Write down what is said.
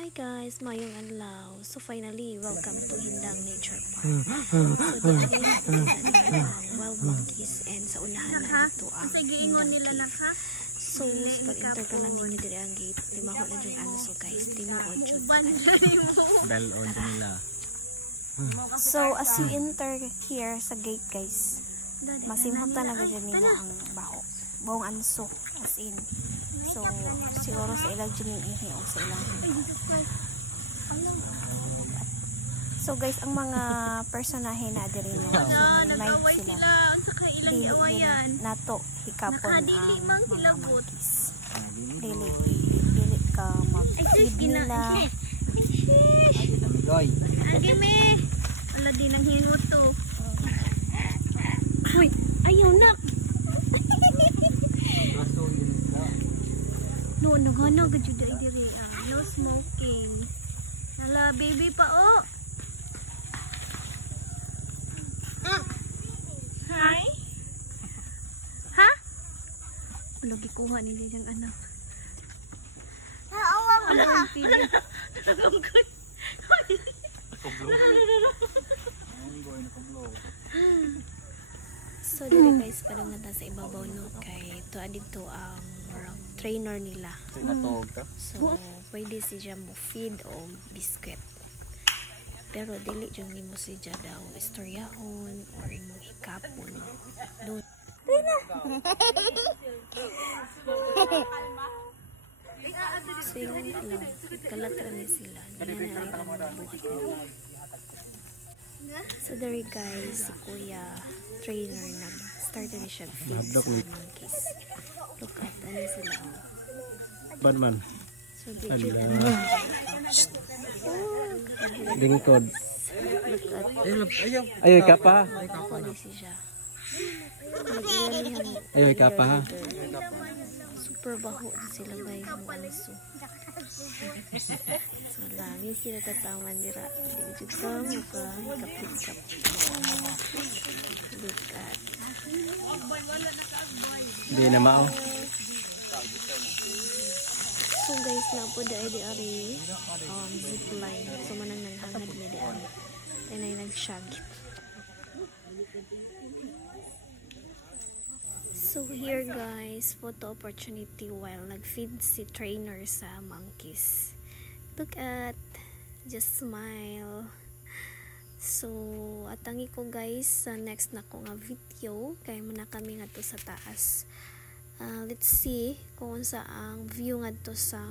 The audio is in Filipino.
Hi guys, mayong adlaw. So finally, welcome to Hindang Nature Park. So dito ang wild monkeys and sa unahan na dito ang Hindang Cave. So sa pag-enter ka lang ninyo dito ang gate, limako na yung ano. So guys, tinuod yun. Bell on nila. So as you enter here sa gate guys, masimhot na dyan nila ang baho. Buong anso as in. So siguro sa ilang dyan yung ihi o sa ilang so guys, ang mga personahe na diri na so night sila dili nato hikapon ang mga monkeys. Dili ka mag-feed nila. Adi me. Ala din ang hingot to. Uy, ayaw nak. No, nagana gud dire. No smoking. Ala baby pa oh. Hi. Ha? Lagi kuha ni diyang anak. Awang Ala ang pili. So dito guys, parang nata sa ibabaw no kay to adito ang trainer nila. So pwede siya mo feed o biscuit. Pero dili jud nimo siya daw istoryahon or imong hikapon. Doon. So yun lang, kalatra ni sila. Hindi na rin ang buhay nila. So there guys, si Kuya trainer nag-start na siya feed sa monkeys. Look at, ano sila. Batman. So did you Lingkod. look at, Ayoy ka pa. pwede siya. Ayoy ka pa ha. Super baho sila guys, ang anso. So lagi sila tatawan dira. Hindi jud ka makahikap-hikap. Look at. Hindi na mao. So guys, na po di zipline. So manang nanghangad ni diyan. And ay nagshagit. So here guys, photo opportunity while nag-feed si trainer sa monkeys. Look at, just smile. So atangi ko guys sa next na ko nga video kay muna kami nga to sa taas. Let's see kung sa ang view nga to sa